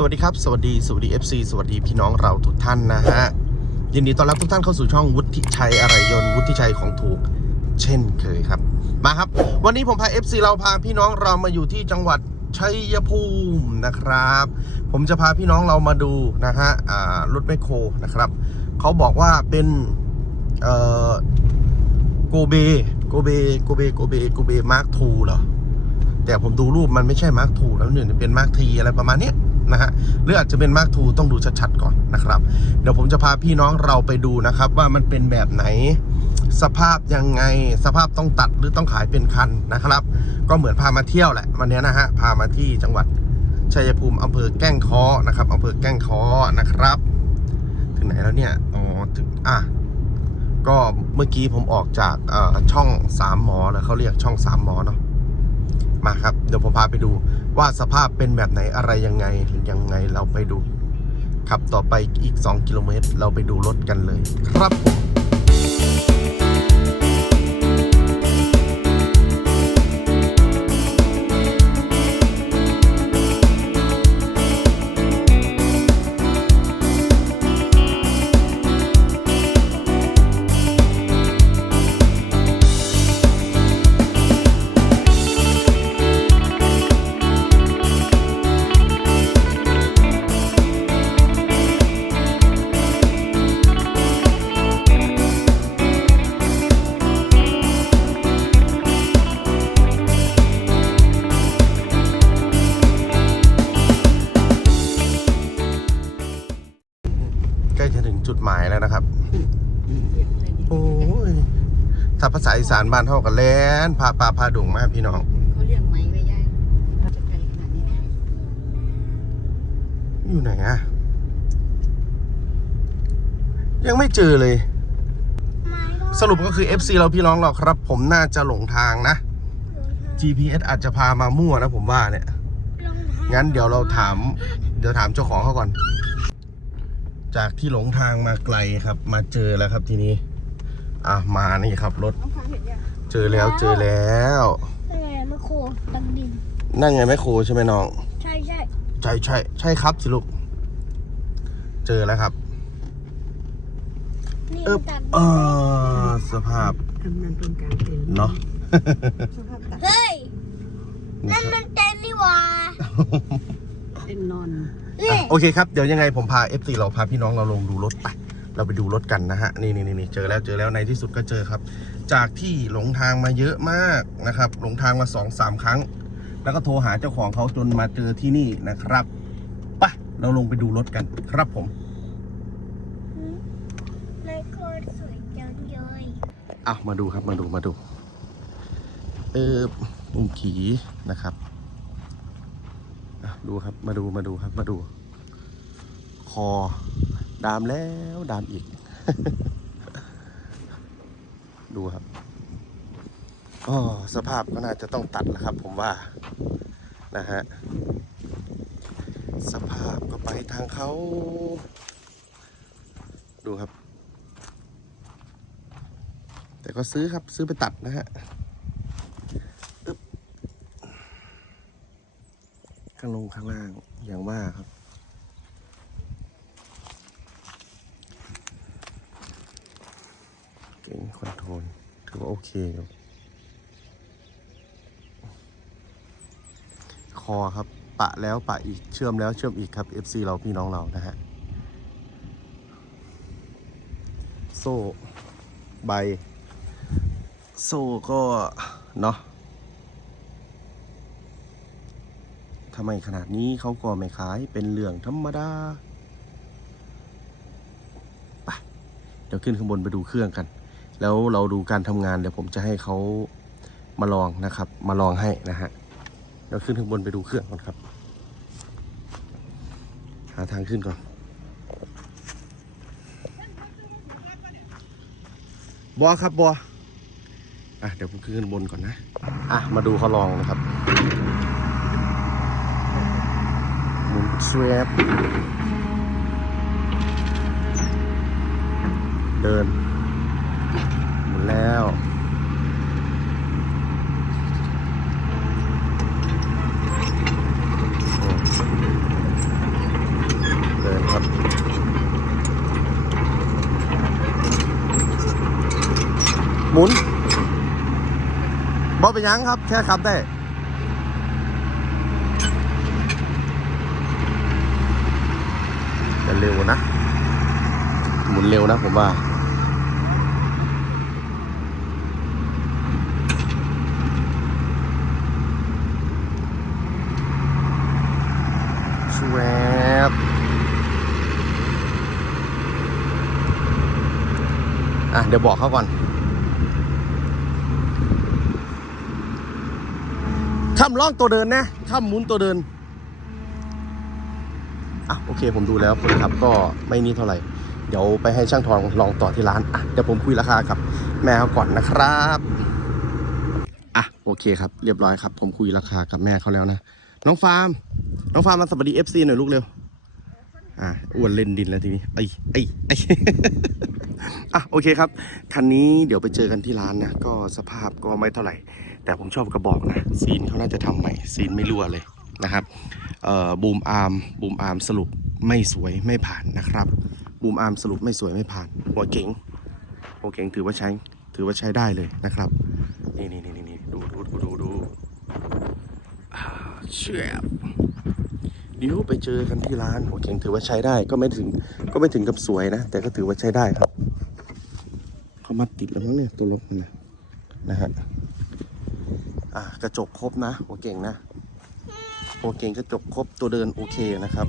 สวัสดีครับ สวัสดีสวัสดี FC สวัสดีพี่น้องเราทุกท่านนะฮะยินดีต้อนรับทุกท่านเข้าสู่ช่องวุฒิชัยอะไรยนต์วุฒิชัยของถูก เช่นเคยครับ มาครับ วันนี้ผมพา FC เราพาพี่น้องเรามาอยู่ที่จังหวัดชัยภูมินะครับ ผมจะพาพี่น้องเรามาดูนะฮะรถแมคโครนะครับเขาบอกว่าเป็นโกเบโกเบโกเบโกเบโกเบมาร์คทูเหรอแต่ผมดูรูปมันไม่ใช่มาร์คทูแล้วเนี่ยเป็นมาร์คทีอะไรประมาณเนี้ย นะฮะหรืออาจจะเป็นมาร์คทูต้องดูชัดๆก่อนนะครับ เดี๋ยวผมจะพาพี่น้องเราไปดูนะครับว่ามันเป็นแบบไหนสภาพยังไงสภาพต้องตัดหรือต้องขายเป็นคันนะครับ ก็เหมือนพามาเที่ยวแหละวันนี้นะฮะพามาที่จังหวัดชัยภูมิอำเภอแก้งคอนะครับอำเภอแก้งคอนะครับ ถึงไหนแล้วเนี่ยอ๋อถึงอะก็เมื่อกี้ผมออกจากช่องสามหมอเลยเขาเรียกช่องสามหมอเนาะ มาครับ เดี๋ยวผมพาไปดูว่าสภาพเป็นแบบไหนอะไรยังไงยังไงเราไปดูขับต่อไปอีก 2 กิโลเมตร เราไปดูรถกันเลย ครับผม จะถึงจุดหมายแล้วนะครับ โอ้ยถ้าภาษาอีสานบ้านเท่ากันแล้นพาปลาพาดุงมาพี่น้องเขาเรียกไหมไว้ย่ายเขาจะไกลขนาดนี้ได้อยู่ไหนอะยังไม่เจอเลย สรุปก็คือ FC เราพี่น้องเราครับ ผมน่าจะหลงทางนะ GPS อาจจะพามามั่วนะผมว่าเนี่ย งั้นเดี๋ยวเราถาม เดี๋ยวถามเจ้าของเขาก่อน จากที่หลงทางมาไกลครับ มาเจอแล้วครับทีนี้ อะมานี่ครับรถ น้องฟ้าเห็นยังเจอแล้วเจอแล้วนั่นไงมะโคดังดิน นั่นไงแม่ครูใช่ไหมน้อง ใช่ใช่ใช่ใช่ใช่ครับสิลูก เจอแล้วครับ นี่เอ๊บตัดเออสภาพทำงานตรงกลางเป็นเนาะ สภาพตัดเฮ้ยนั่นมันเต้นนี่หว่าเป็นนอนเฮ้ย อะโอเคครับ เดี๋ยวยังไงผมพา FC เราพาพี่น้องเราลงดูรถไป เราไปดูรถกันนะฮะ นี่นี่นี่เจอแล้วเจอแล้วในที่สุดก็เจอครับ จากที่หลงทางมาเยอะมากนะครับ หลงทางมาสองสามครั้ง แล้วก็โทรหาเจ้าของเขาจนมาเจอที่นี่นะครับไปเราลงไปดูรถกันครับผมนายโคตรสวยจังเลยอะมาดูครับมาดูมาดู เออปุ่มขีนะครับอะ ดูครับมาดูมาดูครับมาดู คอ ดามแล้วดามอีก ดูครับอ๋อสภาพก็น่าจะต้องตัดแล้วครับ ผมว่านะฮะสภาพก็ไปทางเขา ดูครับ แต่ก็ซื้อครับซื้อไปตัดนะฮะอึ๊บ ข้างลงข้างล่างอย่างว่าครับ เก่งคอนโทรลถือว่าโอเคอยู่คอครับ ปะแล้วปะอีกเชื่อมแล้วเชื่อมอีกครับ FC เราพี่น้องเรานะฮะ โซ่ใบ โซ่ก็ เนาะ ทำไมขนาดนี้เขาก็ไม่ขายเป็นเรื่องธรรมดาไปเดี๋ยวขึ้นข้างบนไปดูเครื่องกัน แล้วเราดูการทำงานเดี๋ยวผมจะให้เขามาลองนะครับ มาลองให้นะฮะเดี๋ยวขึ้นข้างบนไปดูเครื่องก่อนครับ หาทางขึ้นก่อนบอครับบออะเดี๋ยวผมขึ้นบนก่อนนะ อะ มาดูเขาลองนะครับ Bootstrap เดินหมดแล้วเดินครับหมุนบ่เป็นยังครับ แค่ขับได้ เร็วนะ หมุนเร็วนะผมว่าชวบอะ เดี๋ยวบอกเขาก่อน ข้ามล่องตัวเดินนะ ข้ามหมุนตัวเดิน อะโอเค ผมดูแล้วผลลัพธ์ก็ไม่นี่เท่าไหร่ เดี๋ยวไปให้ช่างทองลองต่อที่ร้านอะเดี๋ยวผมคุยราคากับแม่เขาก่อนนะครับอะโอเคครับเรียบร้อยครับ ผมคุยราคากับแม่เขาแล้วนะน้องฟาร์ม น้องฟาร์มมาสวัสดีเอฟซีหน่อยลูกเร็วอะอ้วนเล่นดินแล้วทีนี้ไอ้ไอ้ไอ้อะโอเคครับคันนี้เดี๋ยวไปเจอกันที่ร้านนะก็สภาพก็ไม่เท่าไหร่ แต่ผมชอบกระบอกนะซีนเขาน่าจะทำใหม่ซีนไม่รั่วเลยนะครับเอ่ บูมอาร์มบูมอาร์มสรุปไม่สวยไม่ผ่านนะครับบูมอาร์มสรุปไม่สวยไม่ผ่าน หัวเก๋งหัวเก๋งถือว่าใช้ถือว่าใช้ได้เลยนะครับนี่นี่นี่นี่ดูดูดูดูดูเชื่อเดี๋ยวไปเจอกันที่ร้านหัวเก๋งถือว่าใช้ได้ก็ไม่ถึงก็ไม่ถึงกับสวยนะ แต่ก็ถือว่าใช้ได้ครับเขามาติดแล้วมั้งเนี่ยตัวรถนะนะฮะอ่ากระจกครบนะหัวเก่งนะ โอเคกระจกครบตัวเดินโอเคนะครับ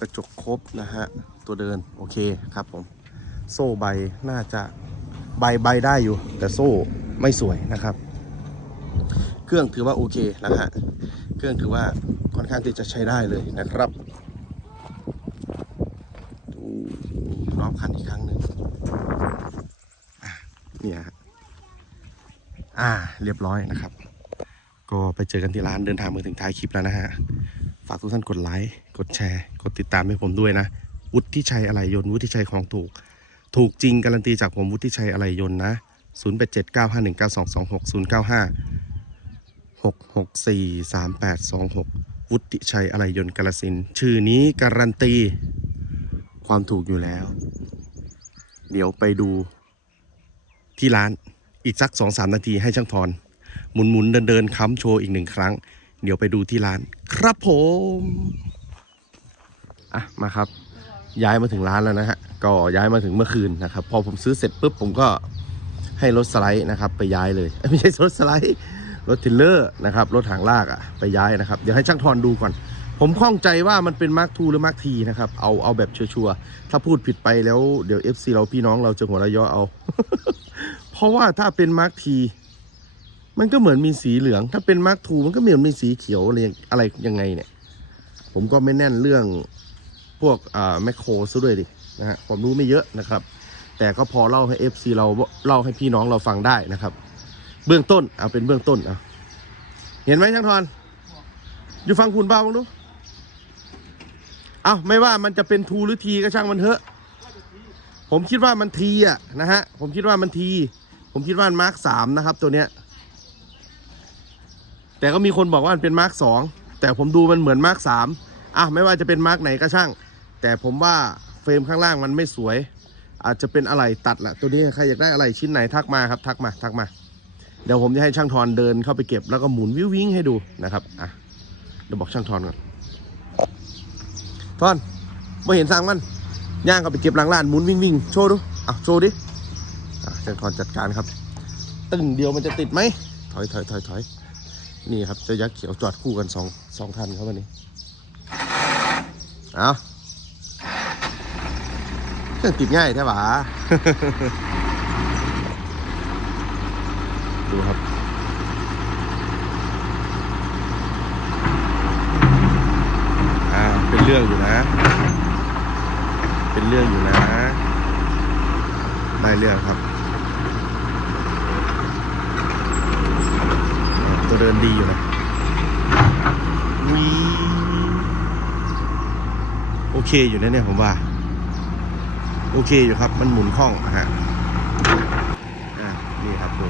กระจกครบนะฮะตัวเดินโอเคครับผมโซ่ใบน่าจะใบใบได้อยู่ แต่โซ่ไม่สวยนะครับ เครื่องถือว่าโอเคนะฮะเครื่องถือว่าค่อนข้างที่จะใช้ได้เลยนะครับดูรอบคันอีกครั้งหนึ่งเนี่ยฮะอ่าเรียบร้อยนะครับ ก็ไปเจอกันที่ร้านเดินทางมาถึงท้ายคลิปแล้วนะฮะ ฝากทุกท่านกดไลค์ กดแชร์ กดติดตามให้ผมด้วยนะ วุฒิชัยอะไรยนต์วุฒิชัยของถูก ถูกจริงการันตีจากผมวุฒิชัยอะไรยนต์นะ 0 8 7 9 5 1 9 2 2 6 0 9 5 6 6 4 3 8 2 6 วุฒิชัยอะไรยนต์กาลสิน ชื่อนี้การันตี ความถูกอยู่แล้ว เดี๋ยวไปดูที่ร้านอีกสัก2-3นาทีให้ช่างทอน หมุนหมุนเดินเดินค้ำโชว์อีกหนึ่งครั้ง เดี๋ยวไปดูที่ร้าน ครับผมอะมาครับ ย้ายมาถึงร้านแล้วนะฮะก็ย้ายมาถึงเมื่อคืนนะครับ พอผมซื้อเสร็จปุ๊บผมก็ให้รถสไลด์นะครับไปย้ายเลยไม่ใช่รถสไลด์รถทิลเลอร์นะครับรถหางลากอะไปย้ายนะครับเดี๋ยวให้ช่างทอนดูก่อน ผมข้องใจว่ามันเป็นมาร์คทูหรือมาร์คทีนะครับเอาเอาแบบชัวร์ๆถ้าพูดผิดไปแล้วเดี๋ยว FC เราพี่น้องเราจะหัวเราะเยาะเอา เพราะว่าถ้าเป็นมาร์คที มันก็เหมือนมีสีเหลือง ถ้าเป็นมาร์คทูมันก็เหมือนมีสีเขียวอะไรอะไรยังไงเนี่ย ผมก็ไม่แน่นเรื่องพวกอ่าแมคโครซะด้วยดินะฮะความรู้ไม่เยอะนะครับ แต่ก็พอเล่าให้ FC เราเล่าให้พี่น้องเราฟังได้นะครับ เบื้องต้นเอาเป็นเบื้องต้นเอาเห็นไหมช่างทอนอยู่ฟังคุณบ้างดูเอาไม่ว่ามันจะเป็นทูหรือทีก็ช่างมันเถอะ ผมคิดว่ามันทีอะนะฮะผมคิดว่ามันที ผมคิดว่ามันมาร์คสามนะครับ ตัวเนี้ย แต่ก็มีคนบอกว่ามันเป็นมาร์คสองแต่ผมดูมันเหมือนมาร์คสามอะไม่ว่าจะเป็นมาร์คไหนก็ช่าง แต่ผมว่าเฟรมข้างล่างมันไม่สวย อาจจะเป็นอะไรตัดแหละตัวนี้ใครอยากได้อะไรชิ้นไหนทักมาครับทักมาทักมา เดี๋ยวผมจะให้ช่างทอนเดินเข้าไปเก็บแล้วก็หมุนวิววิ่งให้ดูนะครับอะเดี๋ยวบอกช่างทอนก่อนทอนไม่เห็นสั่งมันย่างเข้าไปเก็บหลังร้านหมุนวิ่งวิ่งโชว์ดูอะโชว์ดิอะช่างทอนจัดการครับตึงเดียวมันจะติดไหมถอยถอยถอยถอย นี่ครับเจะยักษ์เขียวจอดคู่กันสองสองคันครับวันนี้เอาเครื่องติดง่ายแท้หวาดูครับอ่าเป็นเรื่องอยู่นะ เป็นเรื่องอยู่นะ ได้เรื่องครับ ตัวเดินดีอยู่นะวีโอเคอยู่นะเนี่ยผมว่า โอเคอยู่ครับ มันหมุนคล่องอะฮะอ่านี่ครับดู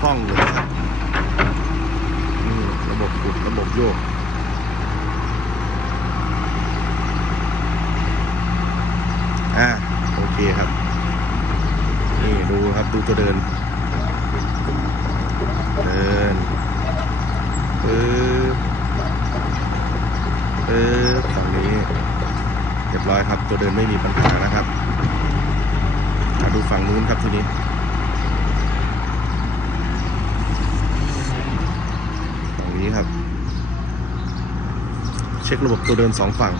คล่องอยู่นะครับนี่ระบบกดระบบโยกอ่าโอเคครับ นี่ดูครับดูตัวเดิน เดินปึ๊บ ปึ๊บฝั่งนี้เรียบร้อยครับ ตัวเดินไม่มีปัญหานะครับมาดูฝั่งนู้นครับทีนี้ฝั่งนี้ครับ เช็คระบบตัวเดินสองฝั่ง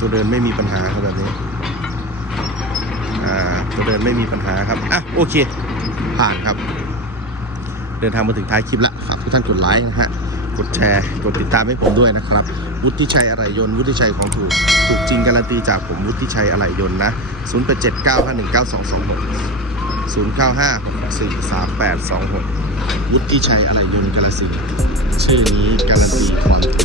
ตัวเดินไม่มีปัญหาครับแบบนี้อ่าตัวเดินไม่มีปัญหาครับอะโอเค ผ่านครับ เดินทางมาถึงท้ายคลิปละฝากทุกท่านกดไลค์นะฮะกดแชร์กดติดตามให้ผมด้วยนะครับ วุฒิชัยอะไรยนวุฒิชัยของถูก ถูกจริงการันตีจากผมวุฒิชัยอะไรยนต์นะ0 8 7 9 5 1 9 2 2 6 0 9 5 6 4 3 8 2 6 วุฒิชัยอะไรยนกาลสินชื่อนี้การันตีความ